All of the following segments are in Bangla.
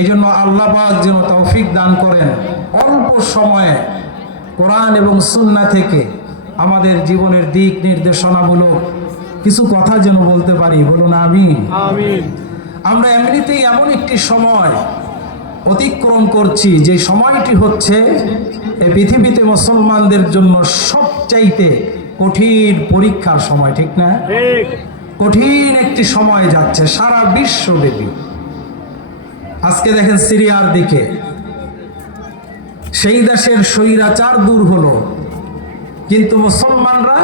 এই জন্য আল্লাহ পাক যেন তৌফিক দান করেন, অল্প সময়ে কোরআন এবং সুন্নাহ থেকে আমাদের জীবনের দিক নির্দেশনামূলক কিছু কথা যেন বলতে পারি। বলুন আমিন। আমরা এমনিতেই এমন একটি সময় অতিক্রম করছি, যে সময়টি হচ্ছে এই পৃথিবীতে মুসলমানদের জন্য সবচাইতে কঠিন পরীক্ষার সময়, ঠিক না? কঠিন একটি সময় যাচ্ছে সারা বিশ্বব্যাপী। আজকে দেখেন সিরিয়ার দিকে সেই দেশের স্বৈরাচার দূর হলো, কিন্তু মুসলমানরা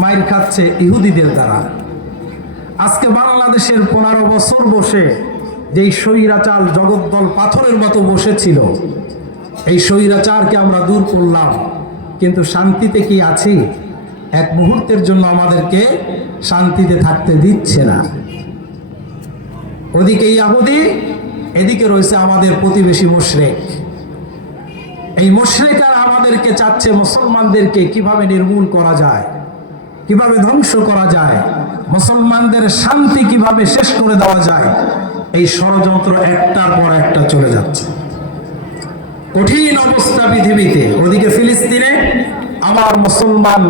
মাইর খাচ্ছে ইহুদিদের দ্বারা। আজকে বাংলাদেশের 15 বছর বসে যেই স্বৈরাচার জগদ্দল পাথরের মতো বসেছিল, এই স্বৈরাচারকে আমরা দূর করলাম, কিন্তু শান্তিতে কি আছি? এক মুহূর্তের জন্য আমাদেরকে শান্তিতে থাকতে দিচ্ছে না। ওদিকে ইহুদি, এদিকে রয়েছে আমাদের প্রতিবেশী মুশরিক। এই মুশরিকরা আমাদেরকে চাচ্ছে মুসলমানদেরকে কিভাবে নির্মূল করা যায়, কিভাবে ধ্বংস করা যায়, মুসলমানদের শান্তি কিভাবে শেষ করে দেওয়া যায়। এই ষড়যন্ত্র একটার পর একটা চলে যাচ্ছে। কঠিন অবস্থা পৃথিবীতে। ওদিকে ফিলিস্তিনে আমার মুসলমান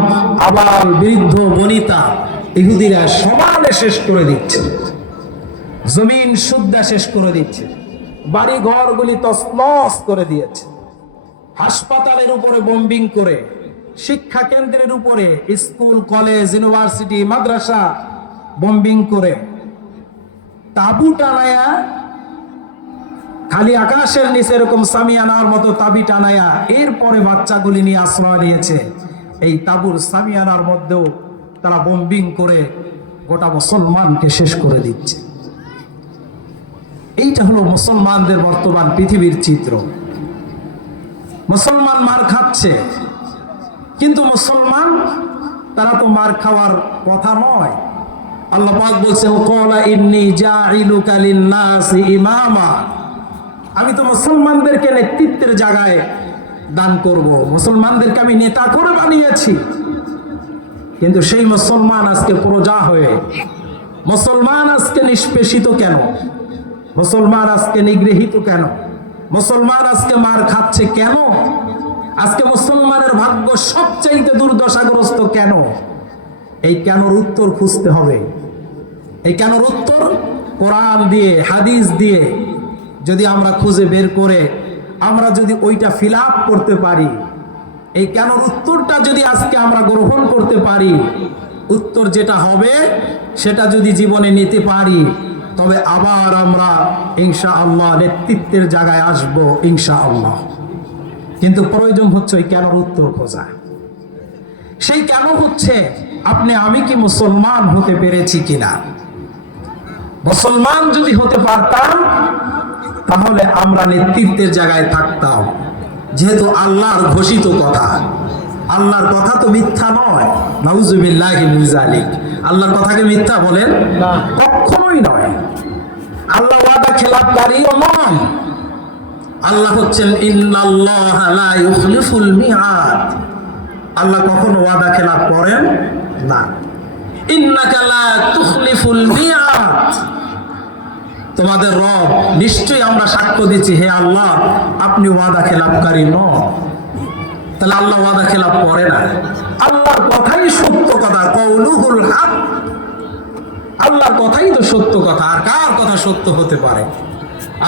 আবাল বৃদ্ধ বনিতা ইহুদিরা সমানে শেষ করে দিচ্ছে, জমিন শুদ্ধা শেষ করে দিচ্ছে, বাড়ি ঘরগুলি তছনছ করে দিয়েছে, হাসপাতালের উপরে বোম্বিং করে, শিক্ষা কেন্দ্রের উপরে, স্কুল কলেজ ইউনিভার্সিটি মাদ্রাসা বোম্বিং করে, তাবু টানায়া, খালি আকাশের নিচে এরকম সামিয়ানার মতো তাবি টানায়া এরপরে বাচ্চাগুলি নিয়ে আশ্রয় নিয়েছে। এই তাবুর সামিয়ানার মধ্যেও তারা বোম্বিং করে গোটা মুসলমানকে শেষ করে দিচ্ছে। এইটা হলো মুসলমানদের বর্তমান পৃথিবীর চিত্র। মুসলমান মার খাচ্ছে, কিন্তু মুসলমান তারা তো মার খাওয়ার কথা নয়। আল্লাহ পাক বলছেন, ক্বালা ইন্নী জাইলুকা লিন-নাসি ইমামা, আমি তো মুসলমানদেরকে নেতৃত্বের জায়গায় দান করব, মুসলমানদেরকে আমি নেতা করে বানিয়েছি। কিন্তু সেই মুসলমান আজকে প্রজা হয়ে, মুসলমান আজকে নিষ্পেষিত কেন? মুসলমান আজকে নিগৃহীত কেন? মুসলমান আজকে মার খাচ্ছে কেন? আজকে মুসলমানের ভাগ্য সবচাইতে দুর্দশাগ্রস্ত কেন? এই কেনর উত্তর খুঁজতে হবে। এই কেনর উত্তর কোরআন দিয়ে, হাদিস দিয়ে যদি আমরা খুঁজে বের করে আমরা যদি ওইটা ফিল আপ করতে পারি, এই কেনর উত্তরটা যদি আজকে আমরা গ্রহণ করতে পারি, উত্তর যেটা হবে সেটা যদি জীবনে নিতে পারি, তবে আবার আমরা ইনশাআল্লাহ নেতৃত্বের জায়গায় আসবো ইনশাআল্লাহ। কিন্তু প্রয়োজন হচ্ছে ওই কেনর উত্তর খোঁজা। সেই কেন হচ্ছে আপনি আমি কি মুসলমান হতে পেরেছি কিনা। মুসলমান যদি হতে পারতাম তাহলে আমরা নেতৃত্বের জায়গায় থাকতাম, যেহেতু আল্লাহর ঘোষিত কথা। আল্লাহর কথা তো মিথ্যা নয়, নাউজুবিল্লাহি মিন যালিক। আল্লাহর কথাকে মিথ্যা বলেন না, কখনোই নয়। আল্লাহ ওয়াদা খেলাপকারীও নন। আল্লাহ হচ্ছেন ইন্নাল্লাহা লা ইউখলিফুল মিআদ। আল্লাহ কখনো ওয়াদা খেলাপ করেন না। ইন্নাকা লা তুখলিফুল মিআদ, তোমাদের রব নিশ্চয়ই আমরা সাক্ষ্য দিচ্ছি হে আল্লাহ আপনি ওয়াদা খেলাপকারী নন। তাহলে আল্লাহ ওয়াদা খেলাপ করে না। আল্লাহর কথাই সত্য কথা, কওলুহুল হক। আল্লাহর কথাই তো সত্য কথা, আর কার কথা সত্য হতে পারে?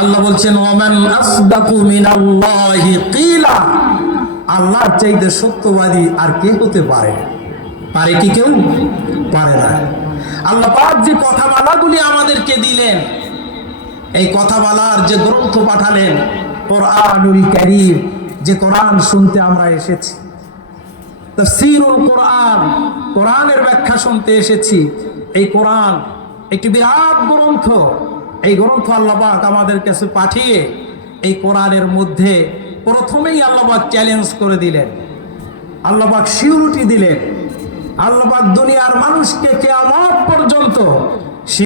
আল্লাহ বলছেন ওয়ামান আসদাকু মিনাল্লাহি কিলা, আল্লাহর চাইতে সত্যবাদী আর কে হতে পারে? পারে কি কেউ? পারে না। আল্লাহ পাক যে কথামালাগুলি আমাদেরকে দিলেন, এই কথা বলার যে গ্রন্থ পাঠালেন কোরআনুল কারীম, যে কোরআন শুনতে আমরা এসেছি, তাফসীরুল কোরআন, কোরআনের ব্যাখ্যা শুনতে এসেছি। এই কোরআন একটি বিরাট গ্রন্থ। এই গ্রন্থ আল্লাহ পাক আমাদের কাছে পাঠিয়ে এই কোরআনের মধ্যে প্রথমেই আল্লাহ পাক চ্যালেঞ্জ করে দিলেন, আল্লাহ পাক সিউরিটি দিলেন। আল্লাহ পাক দুনিয়ার মানুষকে কিয়ামত পর্যন্ত